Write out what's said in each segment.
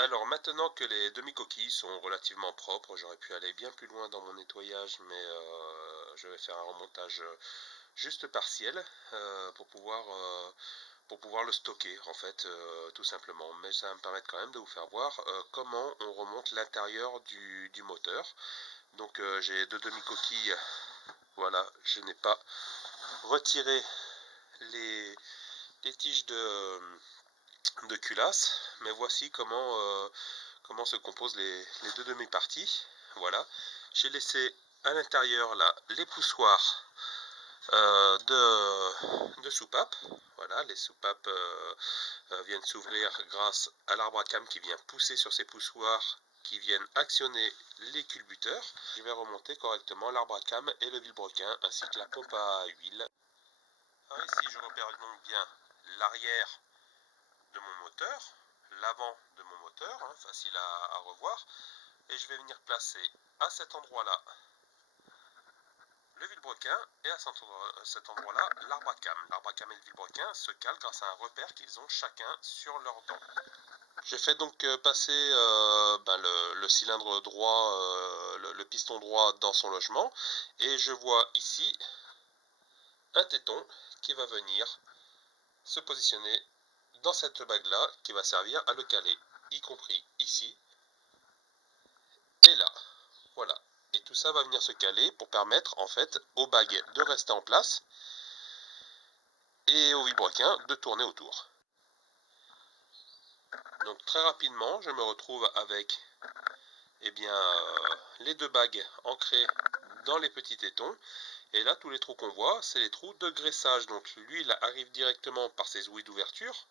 Alors maintenant que les demi-coquilles sont relativement propres, j'aurais pu aller bien plus loin dans mon nettoyage, mais je vais faire un remontage juste partiel pour pouvoir le stocker en fait, tout simplement. Mais ça va me permettre quand même de vous faire voir comment on remonte l'intérieur du moteur. Donc j'ai deux demi-coquilles, voilà, je n'ai pas retiré les, les tiges de culasse, mais voici comment se composent les deux demi-parties. Voilà, j'ai laissé à l'intérieur là les poussoirs de soupapes. Voilà, les soupapes viennent s'ouvrir grâce à l'arbre à cam qui vient pousser sur ces poussoirs qui viennent actionner les culbuteurs. Je vais remonter correctement l'arbre à cam et le vilebrequin ainsi que la pompe à huile. Alors ici je repère donc bien l'arrière de mon moteur, l'avant de mon moteur, hein, facile à revoir, et je vais venir placer à cet endroit-là le vilebrequin et à cet endroit-là l'arbre à cam. L'arbre à cam et le vilebrequin se calent grâce à un repère qu'ils ont chacun sur leurs dents. J'ai fait donc passer le cylindre droit, le piston droit dans son logement, et je vois ici un téton qui va venir se positionner dans cette bague là qui va servir à le caler, y compris ici et là. Voilà, et tout ça va venir se caler pour permettre en fait aux bagues de rester en place et au vilebrequin de tourner autour. Donc très rapidement je me retrouve avec les deux bagues ancrées dans les petits tétons, et là tous les trous qu'on voit c'est les trous de graissage. Donc l'huile arrive directement par ces ouïes d'ouverture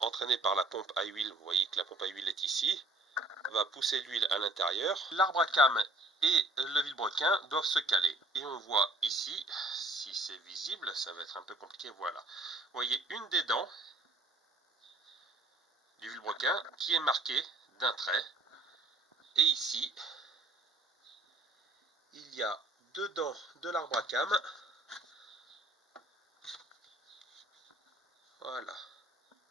entraînée par la pompe à huile. Vous voyez que la pompe à huile est ici, va pousser l'huile à l'intérieur. L'arbre à cam et le vilebrequin doivent se caler, et on voit ici, si c'est visible, ça va être un peu compliqué, voilà. Vous voyez une des dents du vilebrequin qui est marquée d'un trait, et ici il y a deux dents de l'arbre à cam, voilà,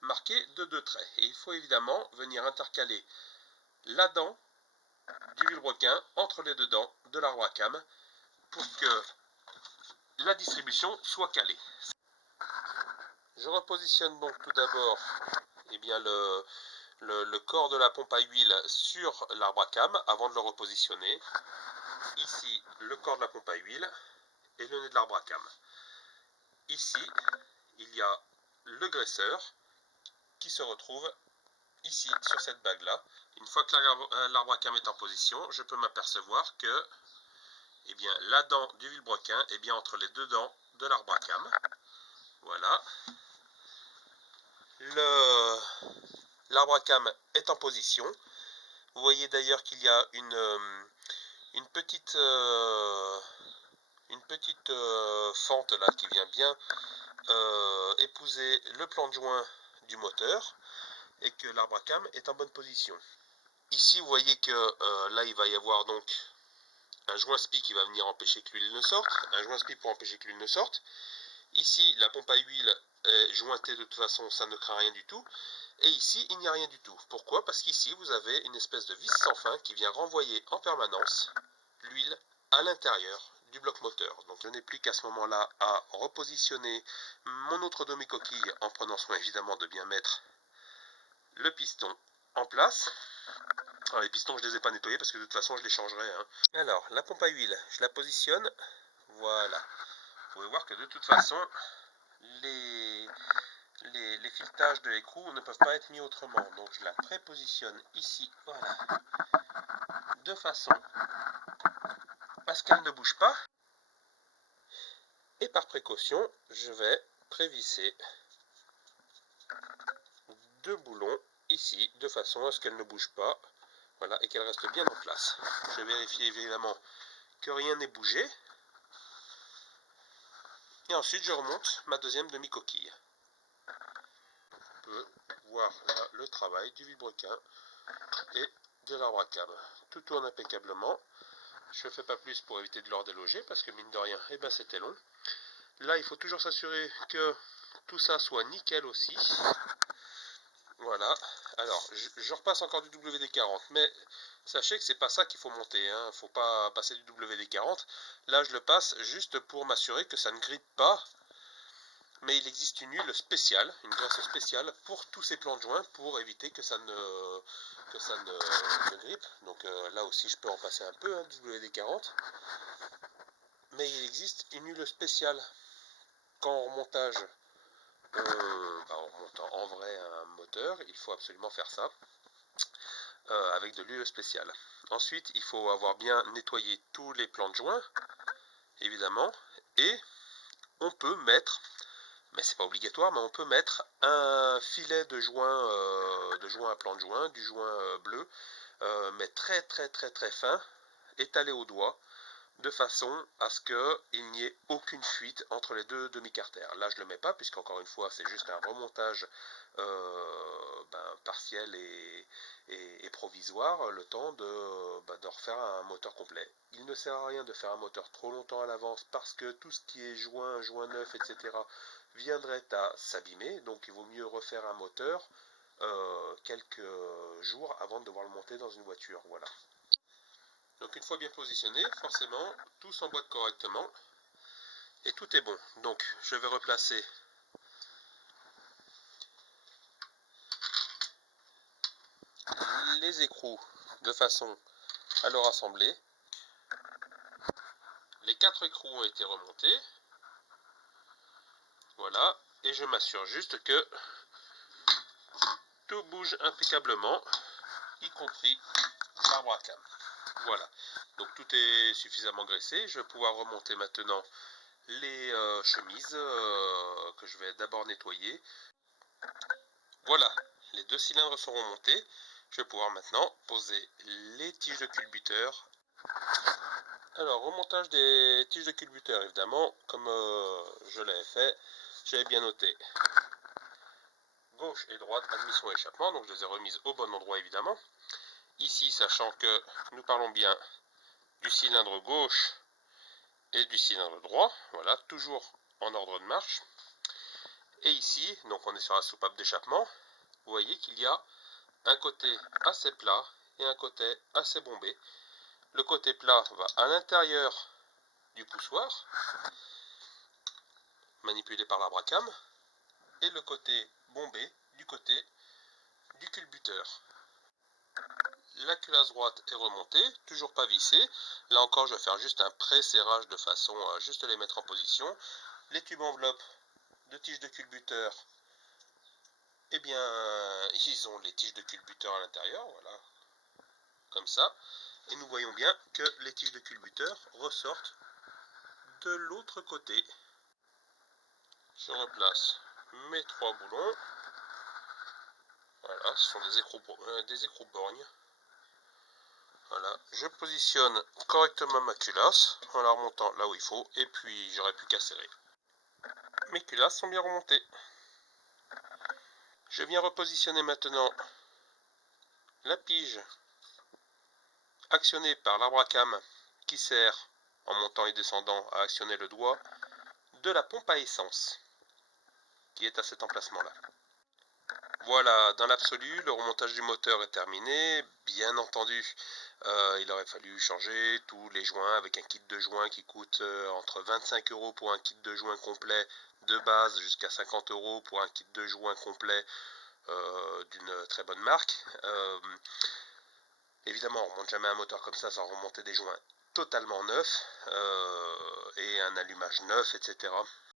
marquées de deux traits, et il faut évidemment venir intercaler la dent du vilebrequin entre les deux dents de l'arbre à cam pour que la distribution soit calée. Je repositionne donc tout d'abord le corps de la pompe à huile sur l'arbre à cam avant de le repositionner. Ici le corps de la pompe à huile et le nez de l'arbre à cam. Ici il y a le graisseur qui se retrouve ici sur cette bague là. Une fois que l'arbre à cam est en position, je peux m'apercevoir que la dent du vilebrequin est bien entre les deux dents de l'arbre à cam. Voilà. L'arbre à cam est en position. Vous voyez d'ailleurs qu'il y a une petite fente là qui vient bien épouser le plan de joint du moteur, et que l'arbre à cam est en bonne position. Ici vous voyez que là il va y avoir donc un joint spi qui va venir empêcher que l'huile ne sorte, un joint spi pour empêcher que l'huile ne sorte. Ici la pompe à huile est jointée, de toute façon ça ne craint rien du tout. Et ici il n'y a rien du tout. Pourquoi? Parce qu'ici vous avez une espèce de vis sans fin qui vient renvoyer en permanence l'huile à l'intérieur du bloc moteur. Donc je n'ai plus qu'à ce moment-là à repositionner mon autre demi-coquille en prenant soin évidemment de bien mettre le piston en place. Alors les pistons je ne les ai pas nettoyés parce que de toute façon je les changerai, hein. Alors la pompe à huile, je la positionne, voilà. Vous pouvez voir que de toute façon les filetages de l'écrou ne peuvent pas être mis autrement. Donc je la prépositionne ici, voilà, de façon à ce qu'elle ne bouge pas. Et par précaution, je vais prévisser deux boulons ici, de façon à ce qu'elle ne bouge pas, voilà, et qu'elle reste bien en place. Je vérifie évidemment que rien n'est bougé. Et ensuite je remonte ma deuxième demi-coquille. On peut voir là le travail du vilebrequin et de l'arbre à cam. Tout tourne impeccablement. Je ne fais pas plus pour éviter de leur déloger parce que mine de rien, c'était long. Là il faut toujours s'assurer que tout ça soit nickel aussi. Voilà, alors je repasse encore du WD-40, mais sachez que c'est pas ça qu'il faut monter, hein. Faut pas passer du WD-40. Là je le passe juste pour m'assurer que ça ne grippe pas, mais il existe une huile spéciale, une graisse spéciale pour tous ces plans de joint pour éviter que ça ne grippe. Donc là aussi je peux en passer un peu, hein, WD-40, mais il existe une huile spéciale quand en remontage on remonte en vrai un moteur, il faut absolument faire ça. Avec de l'huile spéciale. Ensuite, il faut avoir bien nettoyé tous les plans de joint, évidemment, et on peut mettre, mais c'est pas obligatoire, mais on peut mettre un filet de joint à plan de joint, du joint bleu, mais très très très très fin, étalé au doigt, de façon à ce qu'il n'y ait aucune fuite entre les deux demi-carters. Là, je ne le mets pas, puisqu'encore une fois, c'est juste un remontage partiel et provisoire, le temps de refaire un moteur complet. Il ne sert à rien de faire un moteur trop longtemps à l'avance, parce que tout ce qui est joint neuf, etc., viendrait à s'abîmer, donc il vaut mieux refaire un moteur quelques jours avant de devoir le monter dans une voiture. Voilà. Donc une fois bien positionné, forcément, tout s'emboîte correctement et tout est bon. Donc je vais replacer les écrous de façon à le rassembler. Les 4 écrous ont été remontés. Voilà. Et je m'assure juste que tout bouge impeccablement, y compris l'arbre à cam. Voilà. Donc tout est suffisamment graissé. Je vais pouvoir remonter maintenant les chemises que je vais d'abord nettoyer. Voilà, les deux cylindres sont remontés. Je vais pouvoir maintenant poser les tiges de culbuteur. Alors, remontage des tiges de culbuteur, évidemment, comme je l'avais fait, j'avais bien noté gauche et droite, admission et échappement, donc je les ai remises au bon endroit, évidemment. Ici, sachant que nous parlons bien du cylindre gauche et du cylindre droit, voilà, toujours en ordre de marche. Et ici, donc on est sur la soupape d'échappement, vous voyez qu'il y a un côté assez plat et un côté assez bombé. Le côté plat va à l'intérieur du poussoir, manipulé par l'arbre à cam, et le côté bombé du côté du culbuteur. La culasse droite est remontée, toujours pas vissée. Là encore, je vais faire juste un pré-serrage de façon à juste les mettre en position. Les tubes enveloppes de tiges de culbuteur, eh bien, ils ont les tiges de culbuteur à l'intérieur, voilà, comme ça. Et nous voyons bien que les tiges de culbuteur ressortent de l'autre côté. Je replace mes 3 boulons. Voilà, ce sont des écrous borgnes. Voilà, je positionne correctement ma culasse en la remontant là où il faut, et puis j'aurai plus qu'à serrer. Mes culasses sont bien remontées. Je viens repositionner maintenant la pige actionnée par l'arbre à cam qui sert, en montant et descendant, à actionner le doigt de la pompe à essence qui est à cet emplacement-là. Voilà, dans l'absolu, le remontage du moteur est terminé. Bien entendu, il aurait fallu changer tous les joints avec un kit de joints qui coûte entre 25 € pour un kit de joints complet de base jusqu'à 50 € pour un kit de joints complet d'une très bonne marque. Évidemment, on ne remonte jamais un moteur comme ça sans remonter des joints totalement neufs et un allumage neuf, etc.